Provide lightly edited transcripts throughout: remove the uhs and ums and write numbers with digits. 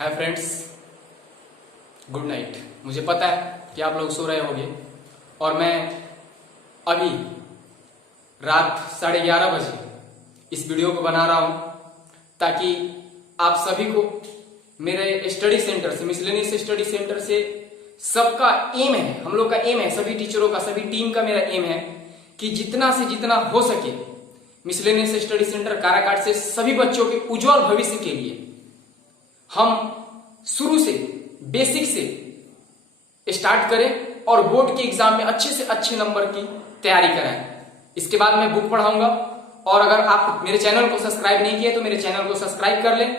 Hi friends, good night. मुझे पता है कि आप लोग सो रहे होंगे और मैं अभी रात 11:30 बजे इस वीडियो को बना रहा हूं ताकि आप सभी को मेरे स्टडी सेंटर से, मिसलेनियस स्टडी सेंटर से सबका एम है, हम लोग का एम है, सभी टीचरों का, सभी टीम का मेरा एम है कि जितना से जितना हो सके मिसलेनियस स्टडी सेंटर काराकाट से सभी बच्चों के उज्जवल भविष्य के लिए हम शुरू से बेसिक से स्टार्ट करें और बोर्ड के एग्जाम में अच्छे से अच्छे नंबर की तैयारी कराएं। इसके बाद मैं बुक पढ़ाऊंगा और अगर आप मेरे चैनल को सब्सक्राइब नहीं किए तो मेरे चैनल को सब्सक्राइब कर लें,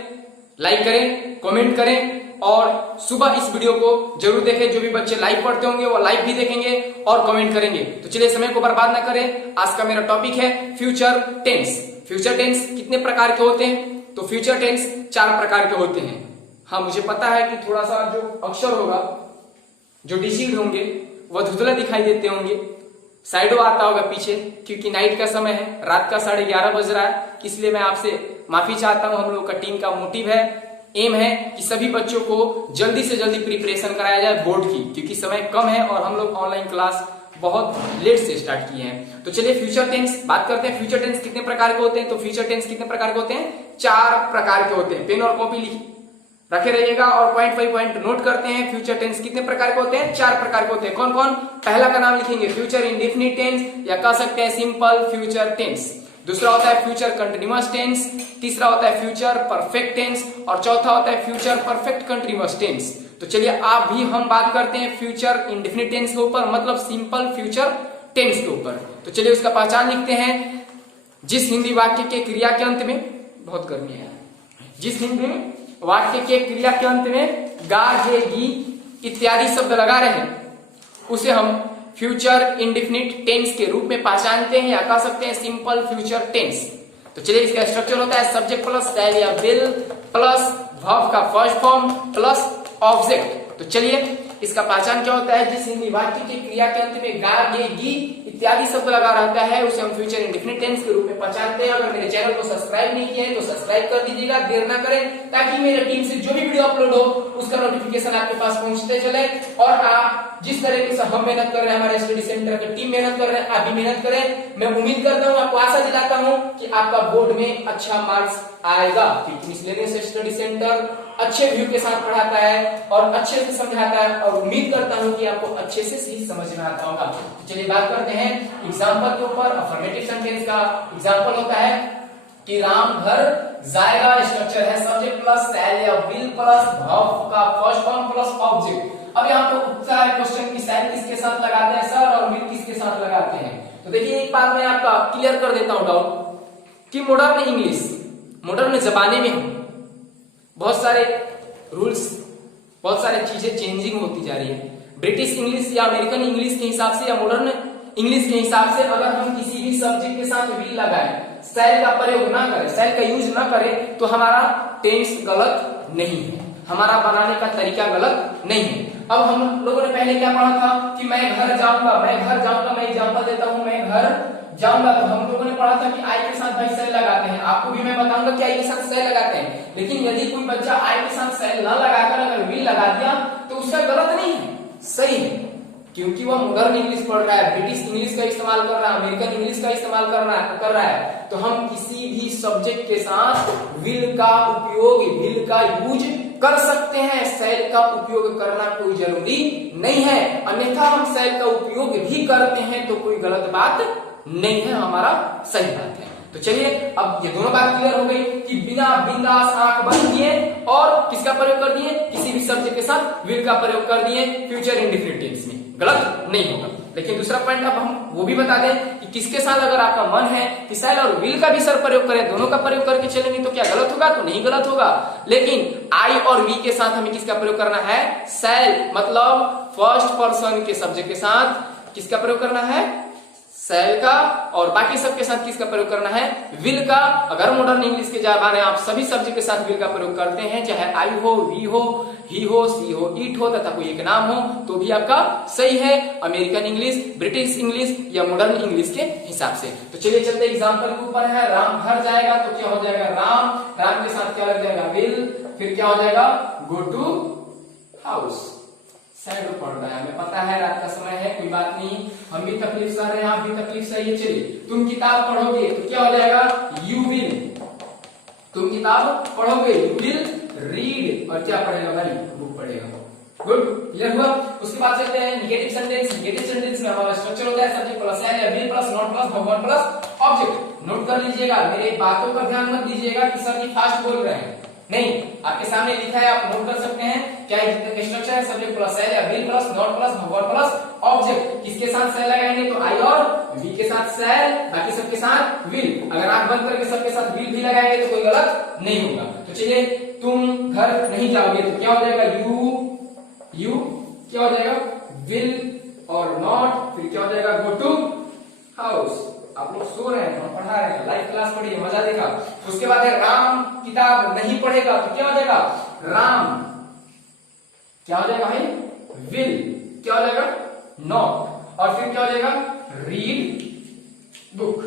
लाइक करें, कमेंट करें और सुबह इस वीडियो को जरूर देखें। जो भी बच्चे लाइव पढ़ते होंगे वो लाइव भी देखेंगे और कमेंट करेंगे। तो चलिए समय को बर्बाद ना करें। आज का मेरा टॉपिक है फ्यूचर टेंस। फ्यूचर टेंस कितने प्रकार के होते हैं? तो फ्यूचर टेंस 4 प्रकार के होते हैं। हाँ, मुझे पता है कि थोड़ा सा जो अक्षर होगा, जो डिसीड होंगे वह धुंधला दिखाई देते होंगे, साइडो आता होगा पीछे, क्योंकि नाइट का समय है, रात का 11:30 बज रहा है, इसलिए मैं आपसे माफी चाहता हूं। हम लोग का टीम का मोटिव है, एम है कि सभी बच्चों को जल्दी से जल्दी प्रिपरेशन कराया जाए बोर्ड की, क्योंकि समय कम है और हम लोग ऑनलाइन क्लास बहुत लेट से स्टार्ट किए हैं। तो चलिए फ्यूचर टेंस बात करते हैं। फ्यूचर टेंस कितने प्रकार के होते हैं? तो फ्यूचर टेंस कितने प्रकार के होते हैं? 4 प्रकार के होते हैं। पेन और कॉपी रखे रहिएगा और पॉइंट बाई पॉइंट नोट करते हैं। फ्यूचर टेंस कितने प्रकार के होते हैं? 4 प्रकार के होते हैं। कौन कौन? पहला का नाम लिखेंगे फ्यूचर इंडेफिनिट टेंस, या कह सकते हैं सिंपल फ्यूचर टेंस। दूसरा होता है फ्यूचर कंटिन्यूअस टेंस, तीसरा होता है फ्यूचर परफेक्ट टेंस और चौथा होता है फ्यूचर परफेक्ट कंटिन्यूअस टेंस। तो चलिए आप भी हम बात करते हैं फ्यूचर इंडेफिनिट टेंस के ऊपर, मतलब सिंपल फ्यूचर टेंस के ऊपर। तो चलिए उसका पहचान लिखते हैं। जिस हिंदी वाक्य के क्रिया के अंत में, बहुत गर्मी है, जिस हिंदी वाक्य के क्रिया के अंत में गा, गे, गी इत्यादि शब्द लगा रहे हैं उसे हम फ्यूचर इंडेफिनिट टेंस के रूप में पहचानते हैं, या कह सकते हैं सिंपल फ्यूचर टेंस। तो चलिए इसका स्ट्रक्चर होता है सब्जेक्ट प्लस शैल या विल प्लस वर्ब का फर्स्ट फॉर्म प्लस ऑब्जेक्ट। तो चलिए इसका पहचान क्या होता है? जिस हिंदी वाक्य के क्रिया के अंत में गा, गे, गी इत्यादि शब्द लगा रहता है उसे हम फ्यूचर इंडेफिनिट टेंस के रूप में पहचानते हैं। अगर मेरे चैनल को सब्सक्राइब नहीं किया है तो सब्सक्राइब कर दीजिएगा, देर ना करें, ताकि मेरे टीम से जो भी वीडियो अपलोड हो उसका नोटिफिकेशन आपके पास पहुंचते चले। और आप जिस तरीके से हम मेहनत कर रहे हैं, हमारे स्टडी सेंटर की टीम मेहनत कर रहे हैं, आप भी मेहनत करें। मैं उम्मीद करता हूँ, आपको आशा दिलाता हूँ कि आपका बोर्ड में अच्छा मार्क्स आएगा, क्योंकि मिसलेनियस स्टडी सेंटर अच्छे व्यू के साथ पढ़ाता है और अच्छे से समझाता है और उम्मीद करता हूं कि आपको अच्छे से सही समझ में आता होगा। तो चलिए बात करते हैं एग्जांपल के ऊपर। अफर्मेटिव सेंटेंस का एग्जांपल होता है कि राम घर जाएगा। स्ट्रक्चर है सब्जेक्ट प्लस शैल या विल प्लस वर्ब का फर्स्ट फॉर्म प्लस ऑब्जेक्ट। अब यहाँ पे उठता है क्वेश्चन कि शैल किसके साथ लगाते हैं सर और विल किसके साथ लगाते हैं? तो देखिए एक बात मैं आपका क्लियर कर देता हूं डाउट, कि मॉडर्न इंग्लिश, मॉडर्न जमाने में बहुत सारे रूल्स, बहुत सारी चीजें चेंजिंग होती जा रही है। ब्रिटिश इंग्लिश या अमेरिकन इंग्लिश के हिसाब से या मॉडर्न इंग्लिश के हिसाब से अगर हम किसी भी सब्जेक्ट के साथ विल लगाएं, शैल का प्रयोग ना करें, शैल का यूज ना करें, तो हमारा टेंस गलत नहीं है, हमारा बनाने का तरीका गलत नहीं है। अब हम लोगों ने पहले क्या पढ़ा था कि मैं घर जाऊंगा, मैं घर जाऊंगा, मैं एग्जांपल देता हूं, मैं घर जाऊंगा। तो हम लोगों ने पढ़ा था कि आई के साथ भाई शैल लगाते हैं। आपको भी मैं बताऊंगा कि आई के साथ शैल लगाते हैं, लेकिन यदि कोई बच्चा आई के साथ शैल ना लगाकर अगर विल लगा दिया तो उसका गलत नहीं है, सही है, क्योंकि वह मॉडर्न इंग्लिश पढ़ रहा है, ब्रिटिश इंग्लिश का इस्तेमाल कर रहा है, अमेरिकन इंग्लिश का इस्तेमाल कर रहा है। तो हम किसी भी सब्जेक्ट के साथ विल का उपयोग, विल का यूज कर सकते हैं। शैल का उपयोग करना कोई जरूरी नहीं है, अन्यथा हम शैल का उपयोग भी करते हैं तो कोई गलत बात नहीं है, हमारा सही बात है। तो चलिए अब ये दोनों बात क्लियर हो गई कि बिना बिंदास आंख बंद किए और किसका प्रयोग कर दिए, किसी भी सब्जेक्ट के साथ विल का प्रयोग कर दिए फ्यूचर इंडेफिनिट टेंस में, गलत नहीं होगा। लेकिन दूसरा पॉइंट अब हम वो भी बता दें कि किसके साथ अगर आपका मन है कि शैल और विल का भी सर प्रयोग करें, दोनों का प्रयोग करके चलेंगे तो क्या गलत होगा? तो नहीं गलत होगा। लेकिन आई और वी के साथ हमें किसका प्रयोग करना है? शैल, मतलब फर्स्ट पर्सन के सब्जेक्ट के साथ किसका प्रयोग करना है? शैल का, और बाकी सबके साथ किसका प्रयोग करना है? विल का। अगर मॉडर्न इंग्लिश के जमाने आप सभी सब्जेक्ट के साथ विल का प्रयोग करते हैं, चाहे आई हो, वी हो, ही हो, सी हो, इट हो तथा कोई एक नाम हो, तो भी आपका सही है, अमेरिकन इंग्लिश, ब्रिटिश इंग्लिश या मॉडर्न इंग्लिश के हिसाब से। तो चलिए चलते एग्जांपल के ऊपर है। राम घर जाएगा तो क्या हो जाएगा? राम, राम के साथ क्या लग जाएगा? विल। फिर क्या हो जाएगा, गो टू हाउस। सैड पढ़ रहा है, हमें पता है रात का समय है, कोई बात नहीं, हम भी तकलीफ सह रहे हैं, आप भी तकलीफ सहिए। चलिए, तुम किताब पढ़ोगे तो क्या हो जाएगा, यू विल। तुम किताब पढ़ोगे, यू विल रीड। और क्या पढ़ेगा भाई, बुक पढ़ेगा। गुड, क्लियर हुआ। उसके बाद चलते हैं निगेटिव सेंटेंस। निगेटिव सेंटेंस में हमारा स्ट्रक्चर होता है सब्जेक्ट प्लस एल या will plus not plus verb plus object. Note कर लीजिएगा, मेरे बातों पर ध्यान मत दीजिएगा कि सर जी फास्ट बोल रहे हैं, नहीं, आपके सामने लिखा है, आप नोट कर सकते हैं। क्या स्ट्रक्चर है, सब्जेक्ट प्लस एल या will plus not plus verb plus object. किसके साथ सेल लगाएंगे, तो आई और वी के साथ सेल, बाकी सबके साथ विल। अगर आंख बंद करके सबके साथ विल भी लगाएंगे तो कोई गलत नहीं होगा। तो चलिए, तुम घर नहीं जाओगे तो क्या हो जाएगा, यू क्या हो जाएगा, विल और नॉट, फिर क्या हो जाएगा, गो टू हाउस। आप लोग सो रहे हैं, हम पढ़ा रहे हैं, लाइव क्लास पढ़िए, मजा देगा। उसके बाद है राम किताब नहीं पढ़ेगा तो क्या हो जाएगा, राम क्या हो जाएगा भाई, विल क्या हो जाएगा, नॉट, और फिर क्या हो जाएगा, रीड बुक।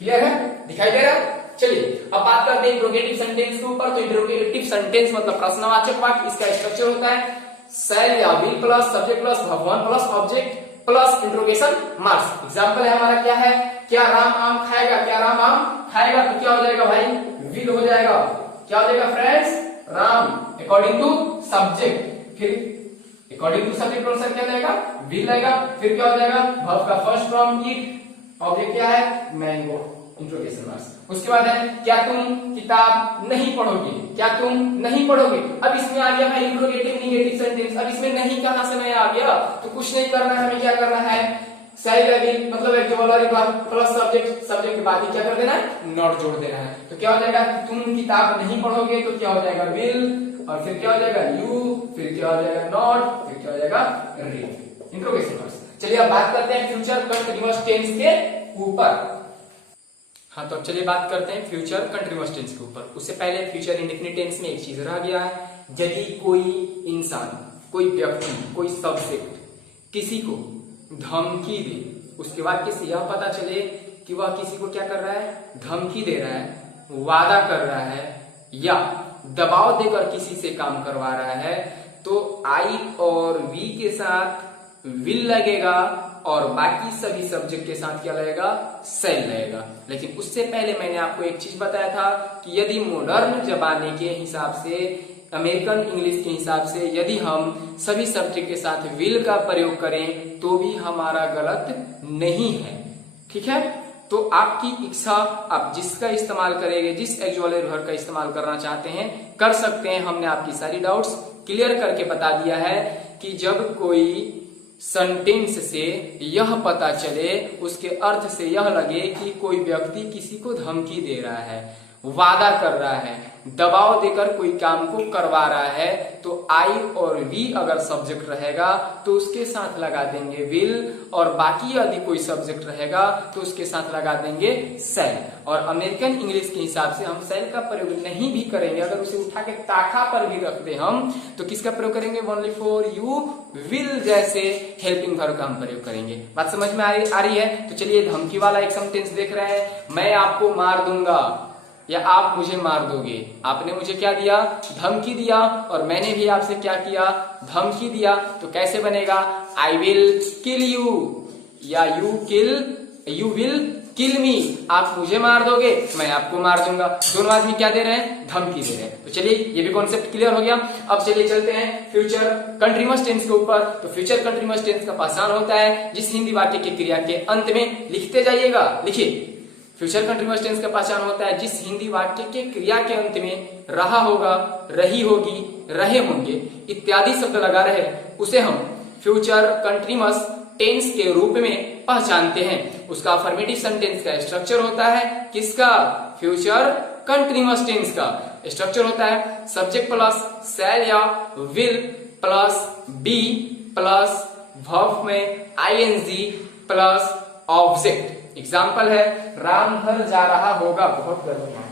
क्लियर है, दिखाई दे रहा है। चलिए, अब बात करते हैं इंट्रोगेटिव सेंटेंस के ऊपर। तो इंट्रोगेटिव सेंटेंस मतलब प्रश्नवाचक वाक्य। इसका स्ट्रक्चर होता है सेल या will plus subject plus verb plus object plus interrogation marks. Example है हमारा, क्या है, क्या राम आम खाएगा, क्या राम आम खाएगा तो क्या हो जाएगा भाई, विल हो जाएगा। क्या हो जाएगा friends, Ram according to subject, फिर अकॉर्डिंग टू सब्जेक्ट प्लस क्या जाएगा, विल आएगा। फिर क्या हो जाएगा, वर्ब का फर्स्ट फॉर्म ईट, ऑब्जेक्ट क्या है, मैंगो, इंट्रोगेशन मार्क्स। उसके बाद है क्या तुम किताब नहीं पढ़ोगे, क्या तुम नहीं पढ़ोगे। अब इसमें आ गया भाई इंट्रोगेटिव निगेटिव सेंटेंस। अब इसमें नहीं कहां से नया आ गया, तो कुछ नहीं करना है, हमें क्या करना है, सेल या विल मतलब एक ऑलरेडी प्लस सब्जेक्ट, सब्जेक्ट के बाद ही क्या कर देना है, नॉट जोड़ देना है। तो क्या हो जाएगा, तुम किताब नहीं पढ़ोगे तो क्या हो जाएगा, विल, और फिर क्या हो जाएगा, यू, फिर क्या हो जाएगा, नॉट, फिर क्या हो जाएगा, रीड, इंट्रोगेशन मार्क्स। चलिए अब बात करते हैं फ्यूचर कंटीन्यूअस टेंस के ऊपर। हाँ, तो अब चलिए बात करते हैं फ्यूचर कंटीन्यूअस टेंस के ऊपर। उससे पहले फ्यूचर इंडेफिनिट टेंस में एक चीज रह गया है, यदि कोई इंसान, कोई व्यक्ति, कोई सब्जेक्ट किसी को धमकी दे, उसके बाद किसी यह पता चले कि वह किसी को क्या कर रहा है, धमकी दे रहा है, वादा कर रहा है या दबाव देकर किसी से काम करवा रहा है, तो आई और वी के साथ विल लगेगा और बाकी सभी सब्जेक्ट के साथ क्या लगेगा, सेल लगेगा। लेकिन उससे पहले मैंने आपको एक चीज बताया था कि यदि मॉडर्न जमाने के हिसाब से, अमेरिकन इंग्लिश के हिसाब से यदि हम सभी सब्जेक्ट के साथ विल का प्रयोग करें तो भी हमारा गलत नहीं है, ठीक है। तो आपकी इच्छा, आप जिसका इस्तेमाल करेंगे, जिस एक्चुअल वर्ब का इस्तेमाल करना चाहते हैं कर सकते हैं। हमने आपकी सारी डाउट्स क्लियर करके बता दिया है कि जब कोई सेंटेंस से यह पता चले, उसके अर्थ से यह लगे कि कोई व्यक्ति किसी को धमकी दे रहा है, वादा कर रहा है, दबाव देकर कोई काम को करवा रहा है, तो आई और वी अगर सब्जेक्ट रहेगा तो उसके साथ लगा देंगे विल, और बाकी यदि कोई सब्जेक्ट रहेगा तो उसके साथ लगा देंगे सेल। और अमेरिकन इंग्लिश के हिसाब से हम सेल का प्रयोग नहीं भी करेंगे, अगर उसे उठा के ताखा पर भी रख दे हम, तो किसका प्रयोग करेंगे, ओनली फॉर यू विल जैसे हेल्पिंग वर्ब का हम प्रयोग करेंगे। बात समझ में आ रही है। तो चलिए धमकी वाला एक सेंटेंस देख रहे हैं, मैं आपको मार दूंगा या आप मुझे मार दोगे। आपने मुझे क्या दिया, धमकी दिया, और मैंने भी आपसे क्या किया, धमकी दिया। तो कैसे बनेगा, आई विल किल यू या यू विल किल मी। आप मुझे मार दोगे, मैं आपको मार दूंगा। दोनों आदमी क्या दे रहे हैं, धमकी दे रहे हैं। तो चलिए ये भी कॉन्सेप्ट क्लियर हो गया। अब चलिए चलते हैं फ्यूचर कंटीन्यूअस टेंस के ऊपर। तो फ्यूचर कंटीन्यूअस टेंस का पहचान होता है जिस हिंदी वाक्य के क्रिया के अंत में, लिखते जाइएगा, लिखिए, फ्यूचर कंटीन्यूअस टेंस का पहचान होता है जिस हिंदी वाक्य के क्रिया के अंत में रहा होगा, रही होगी, रहे होंगे इत्यादि शब्द लगा रहे, उसे हम फ्यूचर कंटीन्यूअस टेंस के रूप में पहचानते हैं। उसका अफर्मेटिव सेंटेंस का स्ट्रक्चर होता है किसका, फ्यूचर कंटीन्यूअस टेंस का स्ट्रक्चर होता है सब्जेक्ट प्लस सेल या will plus be plus verb में आईएनजी प्लस ऑब्जेक्ट। एग्जाम्पल है राम घर जा रहा होगा, बहुत गर्मी है,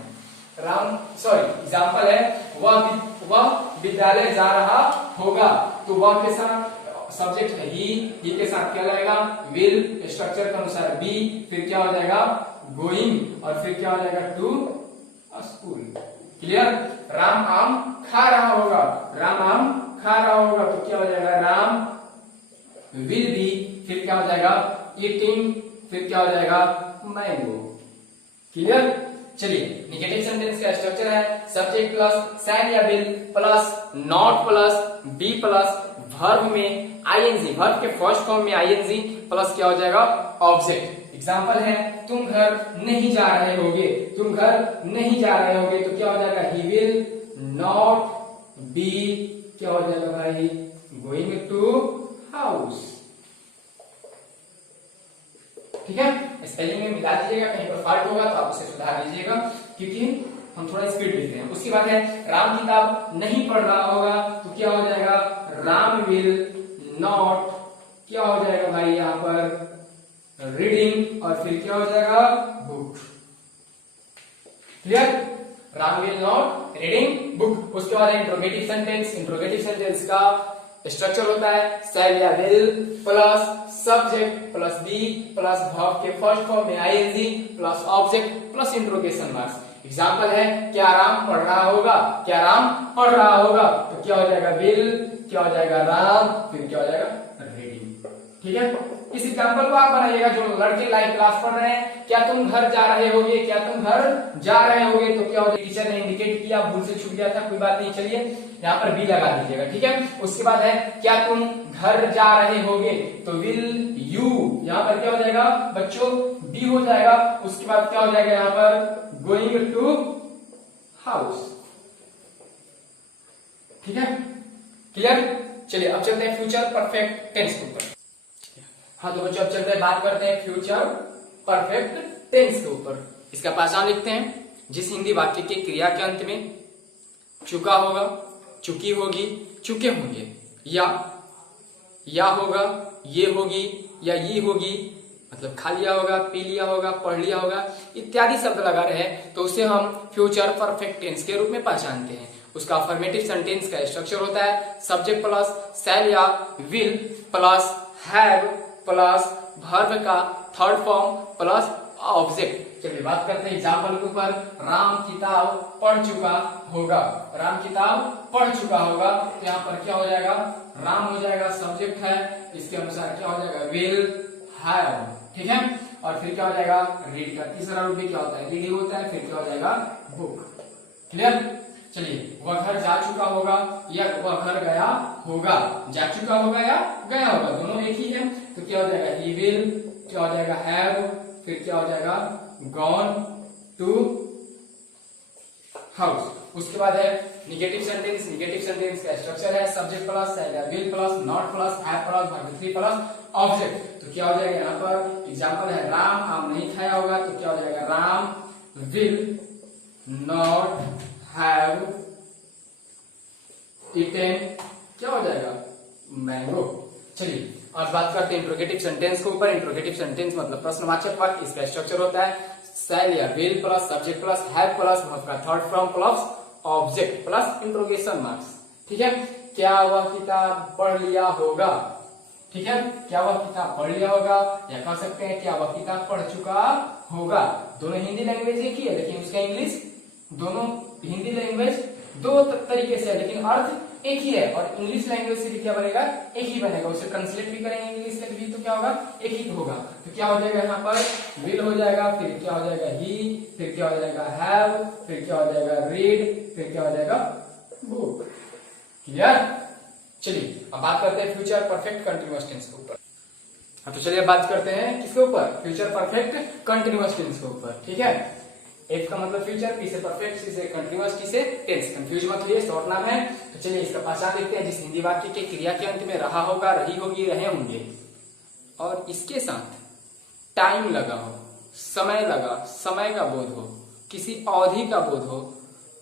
एग्जाम्पल है वह विद्यालय जा रहा होगा। तो वह के साथ सब्जेक्ट है ही के साथ क्या लगेगा, विल, स्ट्रक्चर के अनुसार बी, फिर क्या हो जाएगा, गोइंग, और फिर क्या हो जाएगा, टू स्कूल। क्लियर। राम आम खा रहा होगा, राम आम खा रहा होगा, तो क्या हो जाएगा, राम विल बी, फिर क्या हो जाएगा, ईटिंग, फिर क्या हो जाएगा, मैंगो। क्लियर। चलिए, नेगेटिव सेंटेंस का स्ट्रक्चर है सब्जेक्ट प्लस शैल या will plus not plus be plus verb में आईएनजी, वर्ब के फर्स्ट फॉर्म में आईएनजी प्लस क्या हो जाएगा, ऑब्जेक्ट। एग्जांपल है, तुम घर नहीं जा रहे होगे, तुम घर नहीं जा रहे होगे, तो क्या हो जाएगा, ही विल नॉट बी, क्या हो जाएगा भाई, गोइंग टू हाउस। ठीक है, स्पेलिंग में मिला दीजिएगा, कहीं पर फॉल्ट होगा तो आप उसे सुधार लीजिएगा, क्योंकि हम थोड़ा स्पीड लिखते हैं। उसके बाद है, राम किताब नहीं पढ़ रहा होगा, तो क्या हो जाएगा, राम विल नॉट, क्या हो जाएगा भाई यहाँ पर, रीडिंग, और फिर क्या हो जाएगा, book. Clear. Ram will not reading book. उसके बाद इंट्रोगेटिव सेंटेंस, इंट्रोगेटिव सेंटेंस का स्ट्रक्चर होता है शैल या will plus subject plus be plus verb के फर्स्ट फॉर्म में ING plus object plus interrogation marks. Example है, क्या राम पढ़ रहा होगा, क्या राम पढ़ रहा होगा, तो क्या हो जाएगा, विल, क्या हो जाएगा, राम, फिर क्या हो जाएगा, रीडिंग। ठीक है, इस एग्जांपल को आप बनाइएगा जो लड़के लाइव क्लास पढ़ रहे हैं। क्या तुम घर जा रहे होगे, क्या तुम घर जा रहे होगे, तो क्या हो जाएगा, टीचर ने इंडिकेट किया, भूल से छूट गया था, कोई बात नहीं, चलिए यहाँ पर बी लगा दीजिएगा। ठीक है, उसके बाद है, क्या तुम घर जा रहे होगे, तो विल यू, यहाँ पर क्या हो जाएगा बच्चों, बी हो जाएगा। उसके बाद क्या हो जाएगा यहाँ पर, गोइंग टू हाउस। ठीक है, क्लियर। चलिए अब चलते हैं फ्यूचर परफेक्ट टेंस के ऊपर। हाँ तो बच्चों अब चलते हैं, बात करते हैं फ्यूचर परफेक्ट टेंस के ऊपर। इसका पहचान लिखते हैं, जिस हिंदी वाक्य के क्रिया के अंत में चुका होगा, चुकी होगी, चुके होंगे, या होगा, ये होगी, या ये होगी, मतलब खा लिया होगा, पी लिया होगा, पढ़ लिया होगा, इत्यादि शब्द लगा रहे हैं, तो उसे हम फ्यूचर परफेक्ट टेंस के रूप में पहचानते हैं। उसका अफर्मेटिव सेंटेंस का स्ट्रक्चर होता है सब्जेक्ट प्लस शैल या will plus have plus verb का थर्ड फॉर्म प्लस ऑब्जेक्ट। चलिए बात करते हैं एग्जाम्पल के ऊपर। राम किताब पढ़ चुका होगा, राम किताब पढ़ चुका होगा, तो यहाँ पर क्या हो जाएगा, राम हो जाएगा सब्जेक्ट है, इसके अनुसार क्या हो जाएगा, विल हैव। ठीक है, और फिर क्या हो जाएगा, रीड का तीसरा रूप भी क्या होता है, रीडिंग होता है, फिर क्या हो जाएगा, बुक। क्लियर। चलिए, वह घर जा चुका होगा या वह घर गया होगा, जा चुका होगा या गया होगा, दोनों एक ही है, तो क्या हो जाएगा, ही विल, क्या हो जाएगा, हैव, फिर क्या हो जाएगा, गॉन टू हाउस। उसके बाद है निगेटिव सेंटेंस। निगेटिव सेंटेंस का स्ट्रक्चर है सब्जेक्ट प्लस शैल या will plus not plus have plus verb 3 plus object. तो क्या हो जाएगा यहाँ पर, एग्जांपल है, राम आम नहीं खाया होगा, तो क्या हो जाएगा, Ram will not have eaten, क्या हो जाएगा, मैंगो। चलिए आज बात करते हैं इंट्रोगेटिव सेंटेंस के ऊपर। इंट्रोगेटिव सेंटेंस मतलब प्रश्नवाचक वाक्य। इसका स्ट्रक्चर होता है शैल या will plus subject plus have plus verb का third form plus object plus interrogation marks. ठीक है, क्या वह किताब पढ़ लिया होगा, ठीक है, क्या वह किताब पढ़ लिया होगा, या कह सकते हैं क्या वह किताब पढ़ चुका होगा। दोनों हिंदी लैंग्वेज एक ही है, लेकिन उसका इंग्लिश, दोनों हिंदी लैंग्वेज दो तरीके से है, लेकिन अर्थ एक ही है, और इंग्लिश लैंग्वेज से भी क्या बनेगा, एक ही बनेगा। उसे ट्रांसलेट भी करेंगे इंग्लिश में भी, तो क्या होगा, एक ही होगा। तो क्या हो जाएगा यहाँ पर, विल हो जाएगा, फिर क्या हो जाएगा, ही, फिर क्या हो जाएगा, हैव, फिर क्या हो जाएगा, रीड, फिर क्या हो जाएगा, बुक। क्लियर। चलिए अब बात करते हैं फ्यूचर परफेक्ट कंटिन्यूअस टेंस के ऊपर। तो चलिए बात करते हैं किसके ऊपर, फ्यूचर परफेक्ट कंटिन्यूअस टेंस के ऊपर। ठीक है, एफ का मतलब फ्यूचर, पी से परफेक्ट, सी से कंटिन्यूअस, टी से टेंस। कंफ्यूज मत होइए, शॉर्ट नाम है। तो चलिए इसका पहचान देखते हैं, जिस हिंदी वाक्य के क्रिया के अंत में रहा होगा, रही होगी, रहे होंगे, और इसके साथ टाइम लगा हो, समय लगा, समय का बोध हो, किसी अवधि का बोध हो,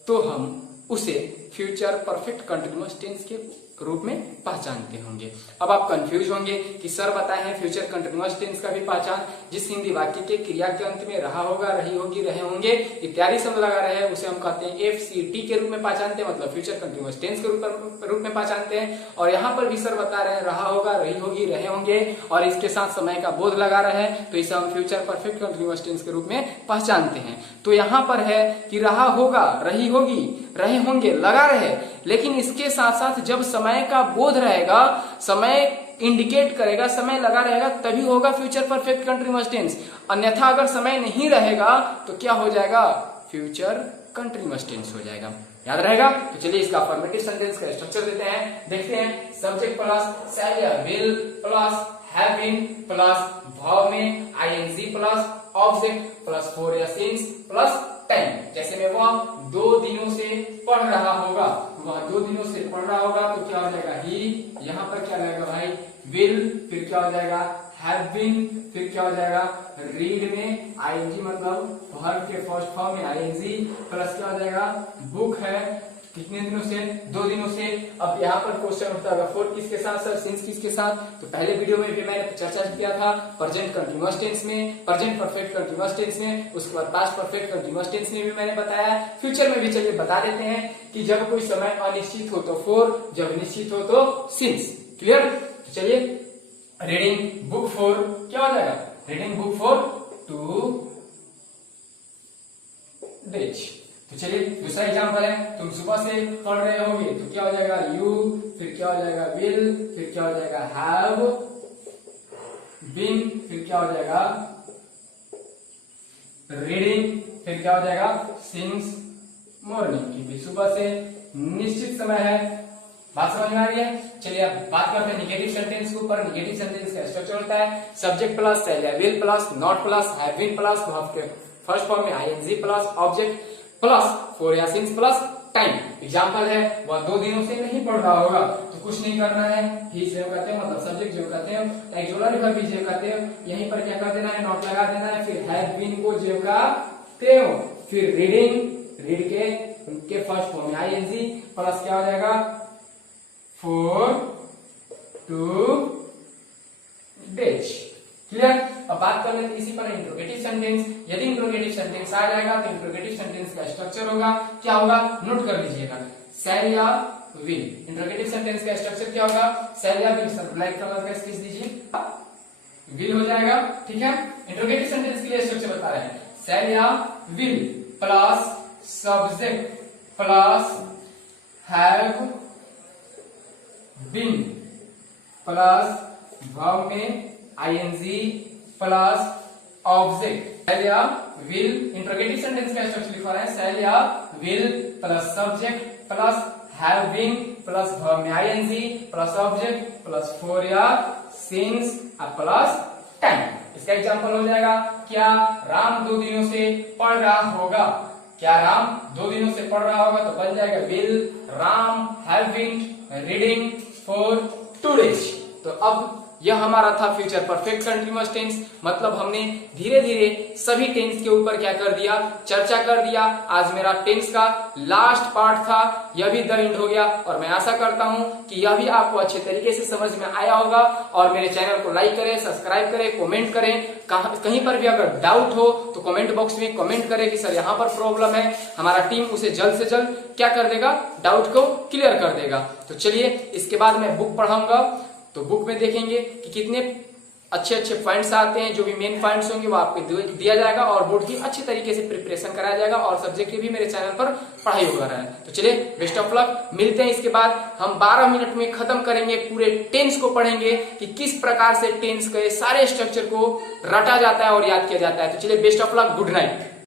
तो हम उसे फ्यूचर परफेक्ट कंटिन्यूअस टेंस के रूप में पहचानते होंगे। अब आप कंफ्यूज होंगे कि सर बताए हैं फ्यूचर कंटिन्यूअस टेंस का भी पहचान, जिस हिंदी वाक्य के क्रिया के अंत में रहा होगा, रही होगी, रहे होंगे इत्यादि शब्द लगा रहे हैं उसे हम कहते हैं FCT के रूप में पहचानते हैं, मतलब फ्यूचर कंटिन्यूअस टेंस के रूप में पहचानते हैं। और यहाँ पर भी सर बता रहे हैं रहा होगा, रही होगी, रहे होंगे और इसके साथ समय का बोध लगा रहे हैं, तो इसे हम फ्यूचर परफेक्ट कंटिन्यूअस टेंस के रूप में पहचानते हैं। तो यहाँ पर है कि रहा होगा, रही होगी, रहे होंगे लगा रहे, लेकिन इसके साथ साथ जब समय का बोध रहेगा, समय इंडिकेट करेगा, समय लगा रहेगा, तभी होगा फ्यूचर परफेक्ट कंटिन्यूअस टेंस। अन्यथा अगर समय नहीं रहेगा तो क्या हो जाएगा? फ्यूचर कंटिन्यूअस टेंस हो जाएगा। याद रहेगा? तो चलिए इसका अफर्मेटिव सेंटेंस का स्ट्रक्चर देते हैं, देखते हैं। सब्जेक्ट प्लस शैल या will plus have been plus verb में ING plus object plus for या सिंस प्लस टाइम। जैसे में वह 2 दिनों से पढ़ रहा होगा, वह 2 दिनों से पढ़ रहा होगा तो क्या हो जाएगा? ही। यहाँ पर क्या लगेगा भाई? विल, फिर क्या हो जाएगा? हैव बीन, फिर क्या हो जाएगा? रीड में आईएनजी मतलब वर्ब के फर्स्ट फॉर्म में आईएनजी प्लस क्या हो जाएगा? बुक है कितने दिनों से? 2 दिनों से। अब यहाँ पर क्वेश्चन उठता है फोर किसके साथ सर, सिंस किसके साथ? तो पहले वीडियो में भी मैंने चर्चा किया था प्रेजेंट कंटिन्यूअस टेंस में, प्रेजेंट परफेक्ट कंटिन्यूअस टेंस में, उसके बाद पास्ट परफेक्ट कंटिन्यूअस टेंस में भी मैंने बताया। फ्यूचर में भी चलिए बता देते हैं कि जब कोई समय अनिश्चित हो तो फोर, जब निश्चित हो तो सिंस। क्लियर? तो चलिए रीडिंग बुक फॉर क्या हो जाएगा? Reading book for 2 days। तो चलिए दूसरा एग्जाम्पल है, तुम सुबह से पढ़ रहे होगे तो क्या हो जाएगा? यू, फिर क्या हो जाएगा? विल, फिर क्या हो जाएगा? हैव बीन, फिर क्या हो जाएगा? रीडिंग, फिर क्या हो जाएगा? Since morning. क्योंकि सुबह से निश्चित समय है। बात समझ में आ रही है? चलिए अब बात करते हैं निगेटिव सेंटेंस के ऊपर। निगेटिव सेंटेंस का स्ट्रक्चर होता है सब्जेक्ट प्लस शैल या will plus not plus have been plus verb के फर्स्ट फॉर्म में ING plus object plus for या सिंस प्लस टाइम। एग्जांपल है वह 2 दिनों से नहीं पढ़ रहा होगा तो कुछ नहीं करना है, ही सेव करते हैं, मतलब सब्जेक्ट जेव करते हैं, एक्सुअल वर्ब भी जेव करते हैं, यहीं पर क्या कर देना है? नॉट लगा देना है, फिर हैव बीन को जेव करते हो, फिर रीडिंग, रीड के फर्स्ट फॉर्म में आईएनजी प्लस क्या हो जाएगा? 4 2 days। क्लियर? अब बात कर लेते इसी पर इंट्रोगेटिव सेंटेंस। यदि इंट्रोगेटिव सेंटेंस आ जाएगा तो इंट्रोगेटिव सेंटेंस का स्ट्रक्चर होगा क्या होगा? नोट कर लीजिएगा, शैल या विल। इंट्रोगेटिव सेंटेंस का स्ट्रक्चर क्या होगा? शैल या विल। सब ब्लैक कलर का स्केच दीजिए, विल हो जाएगा। ठीक है? इंट्रोगेटिव सेंटेंस के लिए स्ट्रक्चर बता रहे हैं, शैल या will plus subject plus have been plus verb में आईएनजी प्लस ऑब्जेक्ट। शैल या विल, इंट्रोगेटिव सेंटेंस का स्ट्रक्चर लिखा रहा है, शैल या will plus subject plus have been plus verb में ING plus object plus for या सिंस प्लस टाइम। इसका एग्जांपल हो जाएगा क्या? राम 2 दिनों से पढ़ रहा होगा। क्या राम 2 दिनों से पढ़ रहा होगा? तो बन जाएगा will Ram have been reading for 2 days। तो अब यह हमारा था फ्यूचर परफेक्ट कंटिन्यूअस टेंस। मतलब हमने धीरे धीरे सभी टेंस के ऊपर क्या कर दिया? चर्चा कर दिया। आज मेरा टेंस का लास्ट पार्ट था, यह भी द एंड हो गया और मैं आशा करता हूं कि यह भी आपको अच्छे तरीके से समझ में आया होगा। और मेरे चैनल को लाइक करें, सब्सक्राइब करें, कमेंट करें। कहीं पर भी अगर डाउट हो तो कमेंट बॉक्स में कमेंट करें कि सर यहाँ पर प्रॉब्लम है। हमारा टीम उसे जल्द से जल्द क्या कर देगा? डाउट को क्लियर कर देगा। तो चलिए इसके बाद मैं बुक पढ़ाऊंगा, तो बुक में देखेंगे कि कितने अच्छे अच्छे पॉइंट्स आते हैं। जो भी मेन पॉइंट्स होंगे वो आपको दिया जाएगा और बोर्ड की अच्छी तरीके से प्रिपरेशन कराया जाएगा और सब्जेक्ट की भी मेरे चैनल पर पढ़ाई हो रहा है। तो चलिए बेस्ट ऑफ लक, मिलते हैं। इसके बाद हम 12 मिनट में खत्म करेंगे, पूरे टेंस को पढ़ेंगे कि किस प्रकार से टेंस के सारे स्ट्रक्चर को रटा जाता है और याद किया जाता है। तो चलिए best of luck, good night.